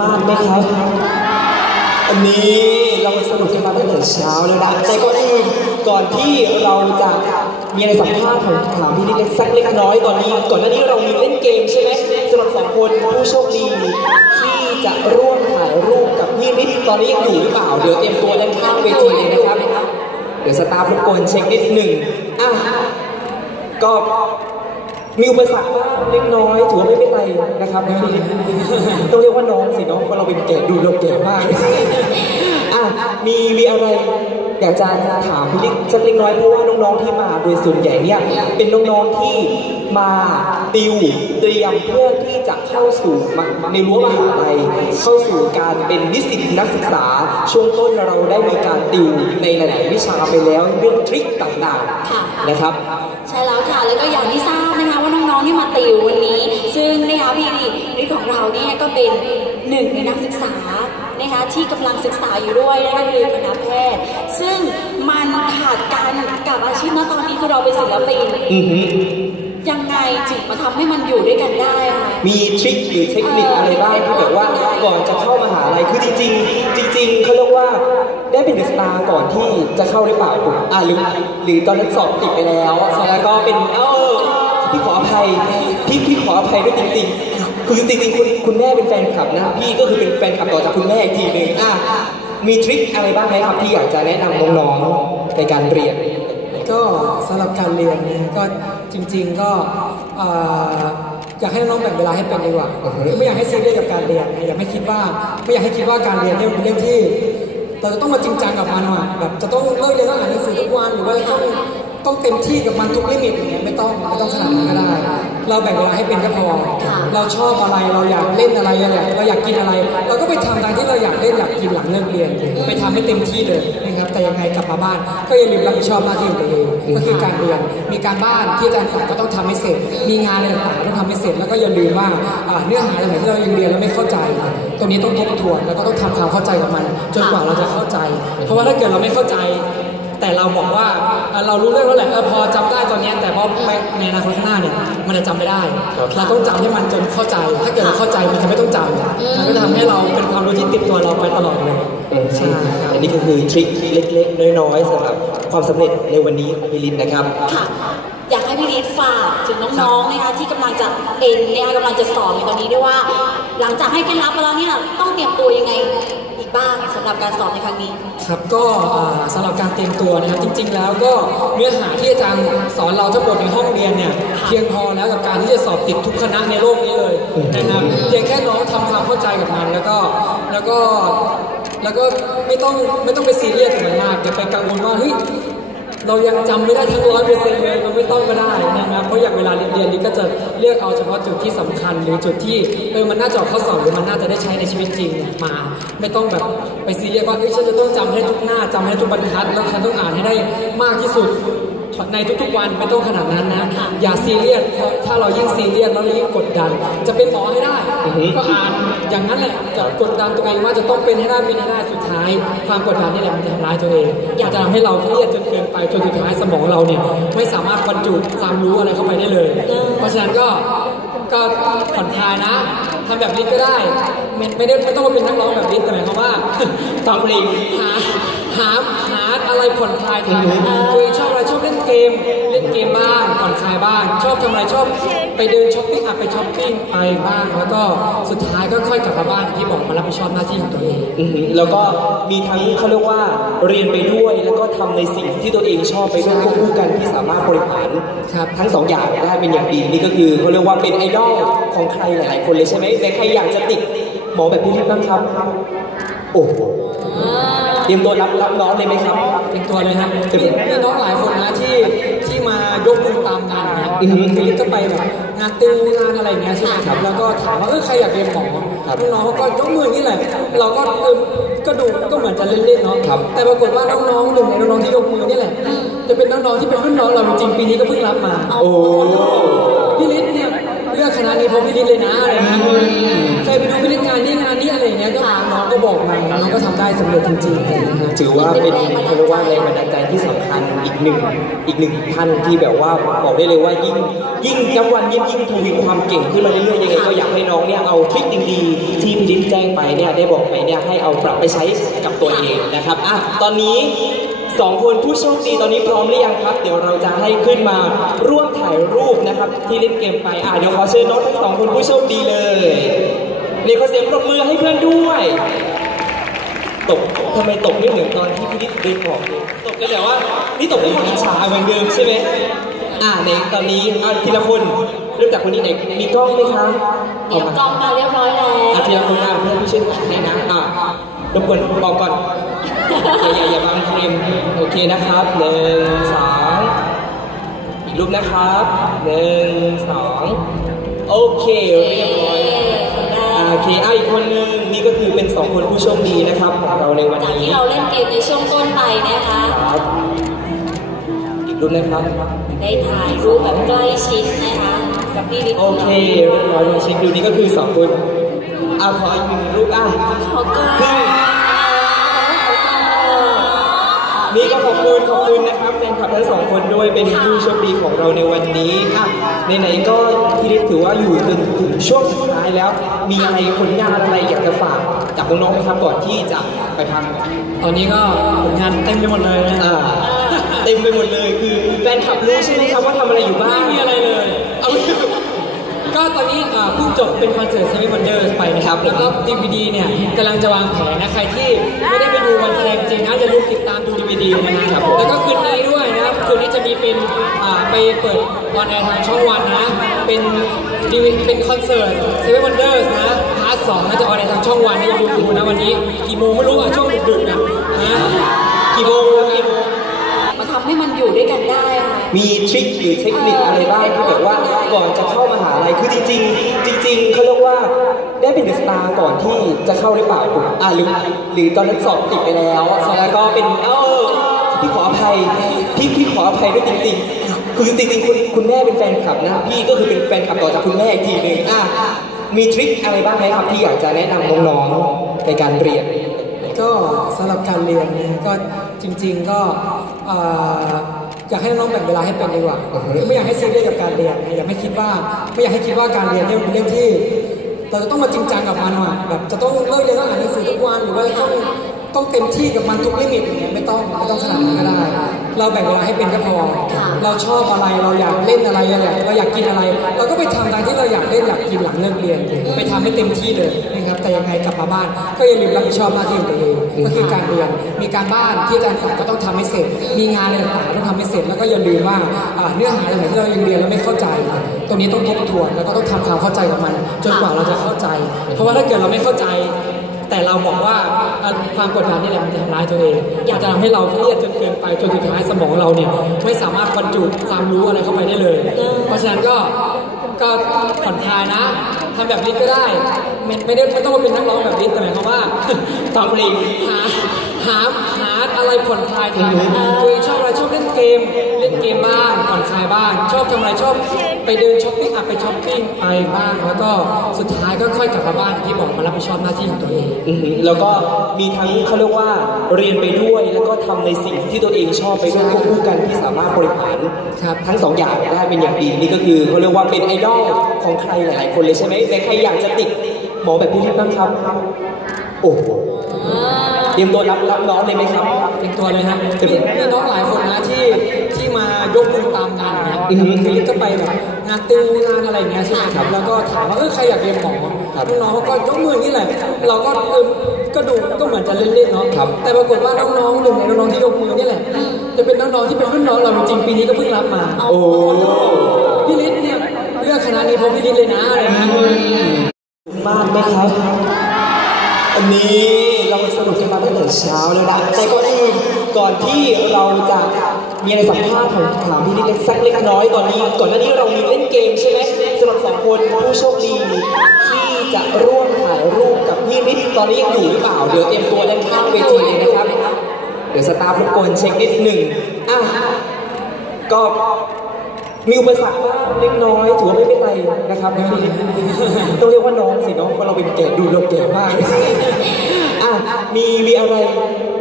มากไหมครับอันนี้เราสนุกกันมาตั้งแต่เช้าแล้วนะแต่ก่อนอื่นก่อนที่เราจะมีอะไรสัมภาษณ์ของถามพี่นิดเล็กสักเล็กน้อยตอนนี้ ก่อนหน้านี้เรามีเล่นเกมใช่ไหมสำหรับสองคนผู้โชคดีที่จะร่วมถ่ายรูปกับพี่นิดตอนนี้ยังอยู่หรือเปล่าเดี๋ยวเตรียมตัวด้านข้างเวทีเลยนะครับ เดี๋ยวสตาร์ทรบกวนเช็คนิดหนึ่งอะก็ มีอุปสรรคบ้างเล็กน้อยถือว่าไม่เป็นไรนะครับนิดต้องเรียกว่าน้องสิน้องเพราะเราเป็นแก่ดูเราแก่มากอะมีมีอะไรอยากจะถามพี่ลิกสักเล็กน้อยเพราะว่าน้องๆที่มาโดยส่วนใหญ่เนี่ยเป็นน้องๆที่มาติวเตรียมเพื่อที่จะเข้าสู่ในรั้วมหาลัยเข้าสู่การเป็นนิสิตนักศึกษา ช่วงต้นเราได้มีการติวในหลาย ๆ วิชาไปแล้วเรื่องทริคต่างๆนะครับ ใช่แล้วค่ะแล้วก็อย่างที่ทราบ องๆที่มาติววันนี้ ซึ่งนะคะพี่นิดของเราเนี่ยก็เป็นหนึ่งในนักศึกษานะคะที่กำลังศึกษาอยู่ด้วยนั่นก็คือคณะแพทย์ ซึ่งมันขาดกันกับอาชีพณตอนนี้คือเราเป็นศิลปินอือฮึยังไงถึงมาทำให้มันอยู่ด้วยกันได้อะคะมีทริคหรือเทคนิคอะไรบ้างที่แบบว่าก่อนจะเข้ามหาลัยคือจริง ๆ จริง ๆเขาเรียกว่าได้เป็นเดอะสตาร์ก่อนที่จะเข้าหรือเปล่าผมอ่าหรือหรือตอนนั้นสอบติดไปแล้วแล้วก็เป็นเออ พี่ขออภัยพี่พี่ขออภัยด้วยจริงๆ คือจริงๆคุณคุณแม่เป็นแฟนคลับนะพี่ก็คือเป็นแฟนคลับต่อจากคุณแม่อีกทีหนึ่งอะมีทริคอะไรบ้างไหมครับที่อยากจะแนะนำน้องๆในการเรียน ก็สำหรับการเรียนเนี่ยก็จริง ๆก็เอ่ออยากให้น้องแบ่งเวลาให้เป็นดีกว่าไม่อยากให้ซีเรียสกับการเรียนนะอยากให้คิดว่าไม่อยากให้คิดว่าการเรียนเนี่ยเป็นเรื่องที่เราจะต้องมาจริงจังกับมันว่ะแบบจะต้องเลิกเรียนต้องอ่านหนังสือทุกวันหรือว่าต้อง ต้องเต็มที่กับมันทุกลิมิตอย่างเงี้ยไม่ต้องไม่ต้องขนาดนั้นก็ได้ เราแบ่งเวลาให้เป็นก็พอ เราชอบอะไรเราอยากเล่นอะไรเราอยากเราอยากกินอะไร เราก็ไปทำตามที่เราอยากเล่นอยากกินหลังเลิกเรียน ไปทำให้เต็มที่เลยนะครับแต่ยังไงกลับมาบ้าน ก็อย่าลืมรับผิดชอบหน้าที่ของตัวเองก็คือการเรียนมีการบ้านที่อาจารย์สั่งก็ต้องทำให้เสร็จ มีงานอะไรต่างๆต้องทำให้เสร็จแล้วก็อย่าลืมว่าอ่าเนื้อหาตรงไหนที่เรายังเรียนแล้วไม่เข้าใจตรงนี้ต้องทบทวนแล้วก็ต้องทำความเข้าใจกับมัน จนกว่าเราจะเข้าใจ เพราะว่าถ้าเกิดเราไม่เข้าใจ แต่เราบอกว่าเอ่อเรารู้เรื่องแล้วแหละเออพอจำได้ตอนเนี้ยแต่พอไปในอนาคตข้างหน้าเนี่ยมันจะจำไม่ได้เราต้องจำให้มันจนเข้าใจ ถ้าเกิดเราเข้าใจมันจะไม่ต้องจำมันก็จะทำให้เราเป็นความรู้ที่ติดตัวเราไปตลอดเลยใช่ครับอันนี้ก็คือทริคเล็กๆน้อยๆสำหรับความสำเร็จในวันนี้ของพี่ลินนะครับค่ะอยากให้พี่นิดฝากถึงน้องๆนะคะที่กำลังจะเอ็นนะคะกำลังจะสอบในตอนนี้ด้วยว่า หลังจากให้เคล็ดลับมาแล้วเนี่ยต้องเตรียมตัวยังไงอีกบ้างสำ หรับการสอบในครั้งนี้ ครับก็อ่าสำหรับการเตรียมตัวนะครับจริง ๆ แล้วก็เนื้อหาที่อาจารย์สอนเราทั้งหมดในห้องเรียนเนี่ยเพียงพอแล้วกับการที่จะสอบติดทุกคณะในโลกนี้เลยนะครับเพียงแค่น้องทำความเข้าใจกับมันแล้วก็แล้วก็แล้วก็ไม่ต้องไม่ต้องไปซีเรียสกับมันมากอย่าไปกังวลว่าเฮ้ย เรายังจำไม่ได้ทั้งร้อยเปอร์เซ็นต์เลยเราไม่ต้องก็ได้นะครับเพราะอย่างเวลาเรียนนี่ก็จะเลือกเอาเฉพาะจุดที่สำคัญ หรือจุดที่เออมันน่าจะออกข้อสอบหรือมันน่าจะได้ใช้ในชีวิตจริงมา ไม่ต้องแบบไปซีเรียสว่าเอ้ยฉันจะต้องจำให้ทุกหน้าจำให้ทุกบรรทัดแล้วฉันต้องอ่านให้ได้มากที่สุด ในทุกๆวันไม่ต้องขนาดนั้นนะ อย่าซีเรียสเพราะถ้าเรายิ่งซีเรียสแล้วเรายิ่งกดดัน จะเป็นหมอให้ได้ก็อ่านอย่างนั้นแหละจะกดดันตัวเองว่าจะต้องเป็นให้ได้เป็นให้ได้สุดท้าย ความกดดันนี่แหละมันจะทำร้ายตัวเองอยากจะทำให้เราเครียดจนเกินไปจนสุดท้ายสมองเราเนี่ยไม่สามารถบรรจุความรู้อะไรเข้าไปได้เลย เพราะฉะนั้นก็ก็ผ่อนคลายนะทำแบบลิศก็ได้ไม่ไม่ได้ไม่ต้องมาเป็นนักร้องแบบลิศแต่หมายความว่าฟังเพลงหา หาหาอะไรผ่อนคลายทำตัวเองชอบอะไรชอบเล่นเกม เล่นเกมบ้างผ่อนคลายบ้าง ชอบทำอะไรชอบไปเดินช้อปปิ้งอะไปช้อปปิ้งไปบ้าง แล้วก็สุดท้ายก็ค่อยกลับมาบ้านที่บอกมารับผิดชอบหน้าที่ของตัวเองอือหือแล้วก็มีทั้งเขาเรียกว่าเรียนไปด้วยแล้วก็ทำในสิ่งที่ตัวเองชอบไปด้วยควบคู่กันที่สามารถบริหารครับทั้งสองอย่างได้เป็นอย่างดีนี่ก็คือเขาเรียกว่าเป็นไอดอลของใครหลายๆคนเลยใช่ไหมแต่ใครอยากจะติดหมอแบบพี่ลิศบ้างครับ โอ้โห เตรียมตัวรับรับน้องเลยไหมครับเป็นตัวเลยครับมีมีน้องหลายคนนะที่ที่มายกมือตามงานนะอือฮึฟิลิปก็ไปแบบงานติวงานอะไรเงี้ยใช่ไหมครับแล้วก็ถามว่าเออใครอยากเรียนหมอครับน้องๆก็ยกมืออย่างนี่แหละ เราก็เออก็ดูก็เหมือนจะเล่นๆเนาะครับแต่ปรากฏว่าน้องๆหนึ่งในน้องๆที่ยกมือนี่แหละจะเป็นน้องๆที่เป็นรุ่นน้องเราจริงๆปีนี้ก็เพิ่งรับมา โอ้พี่ฤทธิ์เนี่ย เลือกคณะนี้เพราะพี่ฤทธิ์เลยนะอะไรเงี้ยเคยไปดูพี่ฤทธิ์งานนี้งานนี้อะไรเงี้ยก็น้องก็บอกมาน้องก็ทำได้สำเร็จจริงๆนะถือว่าเป็นเขาเรียกว่าแรงบันดาลใจที่สำคัญอีกหนึ่งอีกหนึ่งท่านที่แบบว่าบอกได้เลยว่ายิ่งยิ่งนับวันยิ่งยิ่งทวีความเก่งขึ้นมาเรื่อยๆยังไงก็อยากให้น้องเนี่ยเอาทริคดีๆที่พี่ลิศแจ้งไปเนี่ยได้บอกไปเนี่ยให้เอาปรับไปใช้กับตัวเองนะครับอะตอนนี้ สองคนผู้โชคดีตอนนี้พร้อมหรือยังครับ เดี๋ยวเราจะให้ขึ้นมาร่วมถ่ายรูปนะครับที่เล่นเกมไปอะเดี๋ยวขอเชิญน้องทั้งสองคนผู้โชคดีเลยเรียกขอเสียงปรบมือให้เพื่อนด้วย ตกทำไมตกไม่เหมือนตอนที่พี่นิดเดินออกเลยตกกันแต่ว่านี่ตกด้วยความอิจฉาเหมือนเดิมใช่ไหมอ่าในตอนนี้อะทีละคนเริ่มจากคนนี้ไหนมีกล้องไหมคะเตรียมกล้องมาเรียบร้อยแล้วอะทีละคนนะเพื่อนพี่ช่วยถ่ายให้นะอะรบกวนบอกก่อนอย่าอย่าอย่าบังเฟรมโอเคนะครับหนึ่งสองอีกรูปนะครับหนึ่งสองโอเค เรียบร้อยอะโอเคอะอีกคนนึงนี่ก็คือเป็นสองคนผู้โชคดีนะครับของเราในวันจากนี้ที่เราเล่นเกมในช่วงต้นไปนะคะ ครับอีกรูปนะครับได้ถ่ายรูปแบบใกล้ชิดนะคะกับพี่ลิศโอเคเรียบร้อยมาเช็คดูนี่ก็คือสองคนอะขออีกหนึ่งรูปอะขอก่อนคือนี่ก็ขอบ คุณขอบคุณนะครับแฟนคลับทั้งสองคนด้วยเป็นผู้โชคดีของเราในวันนี้อะไหนๆก็พี่ฤทธิ์ถือว่าอยู่จนถึงช่วงสุดท้ายแล้ว มีอะไรผลงานอะไรอยากจะฝากจากน้องๆไหมครับก่อนที่จะไปพักตอนนี้ก็ผลงานเต็มไปหมดเลยนะอ่าเต็มไปหมดเลยคือแฟนคลับรู้ใช่ไหมครับว่าทำอะไรอยู่บ้างไม่มีอะไรเลยเอาไม่ ก็ตอนนี้อ่าเพิ่งจบเป็นคอนเสิร์ต Seven Wonders ไปนะครับ แล้วก็ DVD เนี่ยกำลังจะวางแผนนะใครที่ไม่ได้ไปดูวันแสดงจริงนะจะรู้ติดตามดู DVD นะครับแล้วก็คืนนี้ด้วยนะครับคืนนี้จะมีเป็นอ่าไปเปิดออนแอร์ทางช่องวันนะ เป็นดีเป็นคอนเสิร์ต Seven Wonders นะพาร์ทสองน่าจะออนแอร์ทางช่องวันนะอย่าลืมดูนะวันนี้กี่โมงไม่รู้อะช่วงดึกๆนะนะกี่โมงครับกี่โมงมาทำให้มันอยู่ด้วยกันได้ค่ะ มีทริคหรือเทคนิคอะไรบ้างที่แบบว่าก่อนจะเข้ามหาลัยคือจริง ๆ จริง ๆเขาเรียกว่าได้เป็นเดอะสตาร์ก่อนที่จะเข้าหรือเปล่าผมอ่าหรือหรือตอนนั้นสอบติดไปแล้วแล้วก็เป็นเออพี่ขออภัยพี่พี่ขออภัยด้วยจริงๆคือจริงๆคุณคุณแม่เป็นแฟนคลับนะพี่ก็คือเป็นแฟนคลับต่อจากคุณแม่อีกทีหนึ่งอะมีทริคอะไรบ้างไหมครับที่อยากจะแนะนำน้องๆในการเรียน ก็สำหรับการเรียนเนี่ยก็จริง ๆก็เอ่ออยากให้น้องๆแบ่งเวลาให้เป็นดีกว่าไม่อยากให้ซีเรียสกับการเรียนนะอย่าไม่คิดว่าไม่อยากให้คิดว่าการเรียนเนี่ยเป็นเรื่องที่เราจะต้องมาจริงจังกับมันว่ะแบบจะต้องเลิกเรียนต้องอ่านหนังสือทุกวันหรือว่าต้องต้องเต็มที่กับมันทุกลิมิตอย่างเงี้ยไม่ต้องไม่ต้องขนาดนั้นก็ได้ เราแบ่งเวลาให้เป็นก็พอ เราชอบอะไรเราอยากเล่นอะไรเราอยากเราอยากกินอะไร เราก็ไปทำตามที่เราอยากเล่นอยากกินหลังเลิกเรียน ไปทำให้เต็มที่เลยนะครับแต่ยังไงกลับมาบ้าน ก็อย่าลืมรับผิดชอบหน้าที่ของตัวเองก็คือการเรียนมีการบ้านที่อาจารย์สั่งก็ต้องทำให้เสร็จ มีงานอะไรต่างๆต้องทำให้เสร็จแล้วก็อย่าลืมว่าอ่าเนื้อหาตรงไหนที่เรายังเรียนแล้วไม่เข้าใจตรงนี้ต้องทบทวนแล้วก็ต้องทำความเข้าใจกับมัน จนกว่าเราจะเข้าใจ เพราะว่าถ้าเกิดเราไม่เข้าใจ แต่เราบอกว่าความกดดันนี่แหละมันจะทำร้ายตัวเองอยาจจะทำให้เราเครียดจนเกินไปจนสุดท้ายสมองเราเนี่ยไม่สามารถบรรจุความรู้อะไรเข้าไปได้เลย เพราะฉะนั้นก็ก็ผ่อนคลายนะทำแบบนี้ก็ได้ไม่ไม่ได้ไม่ต้องมาเป็นนักร้องแบบนี้แต่หมายความว่าฟังเพลงหาหาหาอะไรผ่อนคลายทำตัวเอชอบอะไรชอบเล่นเกม เล่นเกมบ้างผ่อนคลายบ้าง ชอบทำอะไรชอบ ไปเดินช้อปปิ้งอะไปช้อปปิ้งไปบ้างแล้วก็สุดท้ายก็ค่อยกลับมาบ้านที่บอกมารับผิดชอบหน้าที่ของตัวเอง อือหือแล้วก็มีทั้งเขาเรียกว่าเรียนไปด้วยแล้วก็ทำในสิ่งที่ตัวเองชอบไปด้วยควบคู่กันที่สามารถบริหารครับทั้งสองอย่างได้เป็นอย่างดีนี่ก็คือเขาเรียกว่าเป็นไอดอลของใครหลายๆคนเลยใช่ไหมแต่ใครอยากจะติดหมอแบบพี่ลิศบ้างครับ โอ้โหเตรียมตัวรับรับน้องเลยไหมครับเป็นตัวเลยครับเป็นมีมีน้องหลายคนนะที่ที่มายกมือตามงานนะอือฮึคือลิศก็ไปแบบ งานติวงานอะไรอย่างเงี้ยใช่ไหมครับแล้วก็ถามว่าเออใครอยากเรียนหมอครับน้องๆเขาก็ยกมืออย่างนี้แหละ เราก็เออก็ดูก็เหมือนจะเล่นๆเนาะครับแต่ปรากฏว่าน้องๆหนึ่งในน้องๆที่ยกมือนี่แหละ จะเป็นน้องๆที่เป็นรุ่นน้องเราจริงๆปีนี้ก็เพิ่งรับมาโอ้พี่ลิศเนี่ยเลือกคณะนี้เพราะพี่ลิศเลยนะอะไรนะมากไหมครับอันนี้เราสนุกกันมาตั้งแต่เช้าแล้วนะแต่ก่อนอื่นก่อนที่เราจะ มีอะไรสัมภาษณ์ของถามพี่นิดเล็กสักเล็กน้อยตอนนี้ ก่อนหน้านี้เรามีเล่นเกมใช่ไหมสำหรับสองคนผู้โชคดีที่จะร่วมถ่ายรูปกับพี่นิดตอนนี้ยังอยู่หรือเปล่า เดี๋ยวเตรียมตัวด้านข้างเวทีเลยนะครับ เดี๋ยวสตาฟรบกวนเช็คนิดหนึ่งอะก็มีอุปสรรคบ้างเล็กน้อยถือว่าไม่เป็นไรนะครับต้องเรียกว่าน้องสิเนาะเพราะเราเป็นแก่ดูเราแก่มากอะมีมีอะไร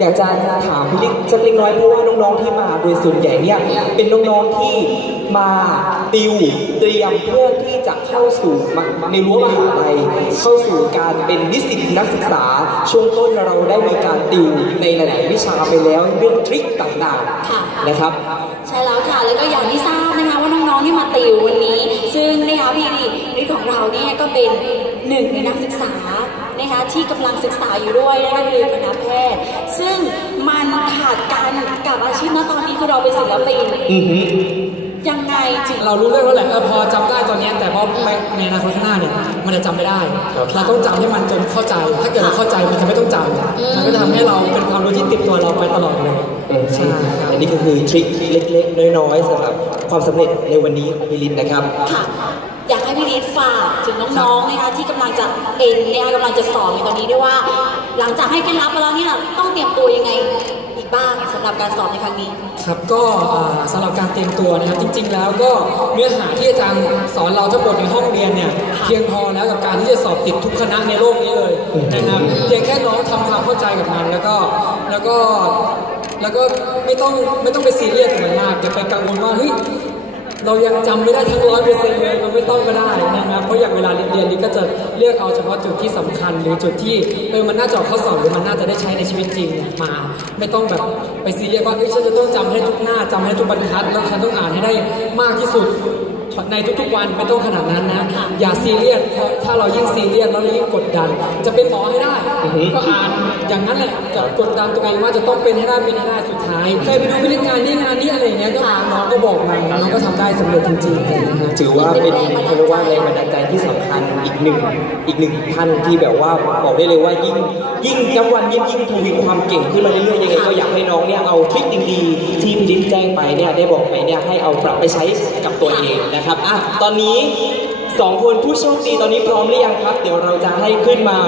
อยากจะถามพี่ลิกสักเล็กน้อยเพราะว่าน้องๆที่มาโดยส่วนใหญ่เนี่ยเป็นน้องๆที่มาติวเตรียมเพื่อที่จะเข้าสู่มาในรั้วมหาลัยเข้าสู่การเป็นนิสิตนักศึกษา ช่วงต้นเราได้มีการติวในหลายๆวิชาไปแล้วเรื่องทริคต่างค่ะๆนะครับ ใช่แล้วค่ะแล้วก็อย่างที่ทราบนะคะว่าน้องๆที่มาติววันนี้ ซึ่งนะคะพี่นิดของเราเนี่ยก็เป็นหนึ่งในนักศึกษา นะคะที่กำลังศึกษาอยู่ด้วยนั่นก็คือคณะแพทย์ซึ่งมันขาดกันกับอาชีพณตอนนี้คือเราเป็นศิลปินอือฮึยังไงถึงเรารู้เรื่องแล้วแหละเออพอจำได้ตอนเนี้ยแต่พอไปในอนาคตข้างหน้าเนี่ยมันจะจำไม่ได้เราต้องจำให้มันจนเข้าใจ ถ้าเกิดเราเข้าใจมันจะไม่ต้องจำมันก็จะทำให้เราเป็นความรู้ที่ติดตัวเราไปตลอดเลยใช่อันนี้ก็คือทริคเล็กๆน้อยๆสำหรับความสำเร็จในวันนี้ของพี่ลินนะครับค่ะอยากให้พี่นิดฝากถึง น้องๆนะคะที่กำลังจะเอ็นนะคะกำลังจะสอบในตอนนี้ด้วยว่า หลังจากให้เคล็ดลับมาแล้วเนี่ยต้องเตรียมตัวยังไงอีกบ้างสำหรับการสอบในครั้งนี้ ครับก็อ่าสำหรับการเตรียมตัวนะครับจริง ๆ แล้วก็เนื้อหาที่อาจารย์สอนเราทั้งหมดในห้องเรียนเนี่ยเพียงพอแล้วกับการที่จะสอบติดทุกคณะในโลกนี้เลยนะครับเพียงแค่น้องทำความเข้าใจกับมันแล้วก็แล้วก็แล้วก็ไม่ต้องไม่ต้องไปซีเรียสกับมันมากอย่าไปกังวลว่าเฮ้ย เรายังจำไม่ได้ทั้งร้อยเปอร์เซ็นต์เลยเราไม่ต้องก็ได้นะครับเพราะอย่างเวลาเรียนนี่ก็จะเลือกเอาเฉพาะจุดที่สำคัญ หรือจุดที่เออมันน่าจะออกข้อสอบหรือมันน่าจะได้ใช้ในชีวิตจริงมา ไม่ต้องแบบไปซีเรียสว่าเอ้ยฉันจะต้องจำให้ทุกหน้าจำให้ทุกบรรทัดแล้วฉันต้องอ่านให้ได้มากที่สุด ในทุกๆวันไม่ต้องขนาดนั้นนะ อย่าซีเรียสเพราะถ้าเรายิ่งซีเรียสแล้วเรายิ่งกดดัน จะเป็นหมอให้ได้ก็อ่านอย่างนั้นแหละจะกดดันตัวเองว่าจะต้องเป็นให้ได้เป็นให้ได้สุดท้ายเคยไปดูพิธีงานนี่งานนี้อะไรอย่างเงี้ยก็น้องก็บอกมาน้องก็ทำได้สำเร็จจริงๆนะฮะถือว่าเป็นเขาเรียกว่าแรงบันดาลใจที่สำคัญอีกหนึ่งอีกหนึ่งท่านที่แบบว่าบอกได้เลยว่ายิ่งยิ่งนับวันยิ่งยิ่งทวีความเก่งขึ้นมาเรื่อยๆยังไงก็อยากให้น้องเนี่ยเอาทริคดีๆที่พี่ลิ้นแจ้งไปเนี่ยได้บอกไปเนี่ยให้เอาปรับไปใช้กับตัวเองนะครับอะตอนนี้สองคนผู้โชคดีตอนนี้พร้อมหรือยังครับ เดี๋ยวเราจะให้ขึ้นมา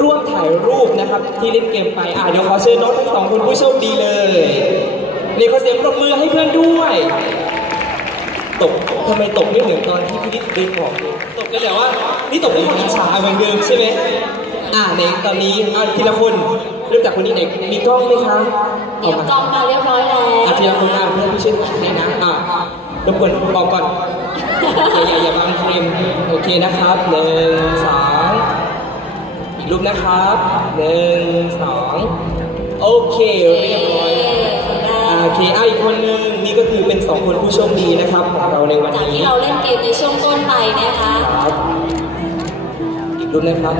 ร่วมถ่ายรูปนะครับ ที่เล่นเกมไปอะเดี๋ยวขอเชิญน้องทั้งสองคนผู้โชคดีเลยเรียกขอเสียงปรบมือให้เพื่อนด้วยตกทำไมตกไม่เหมือนตอนที่พี่นิดเดินออกเลยตกกันแต่ว่านี่ตกด้วยความอิจฉาเหมือนเดิมใช่ไหมอ่าในตอนนี้อ่าทีละคนเริ่มจากคนนี้ไหนมีกล้องไหมคะเตรียมกล้องมาเรียบร้อยแล้วอะทีละคนนะเพื่อนพี่ ช่วยถ่ายให้นะอ่ารบกวนบอกก่อนอย่าอย่าอย่าบังเฟรมโอเคนะครับหนึ่งสองอีกรูปนะครับหนึ่งสองโอเคเรียบร้อยอ่าโอเคอะอีกคนนึงนี่ก็คือเป็นสองคนผู้โชคดีนะครับของเราในวันจากนี้ที่เราเล่นเกมในช่วงต้นไปนะคะครับอีกรูปนะครับ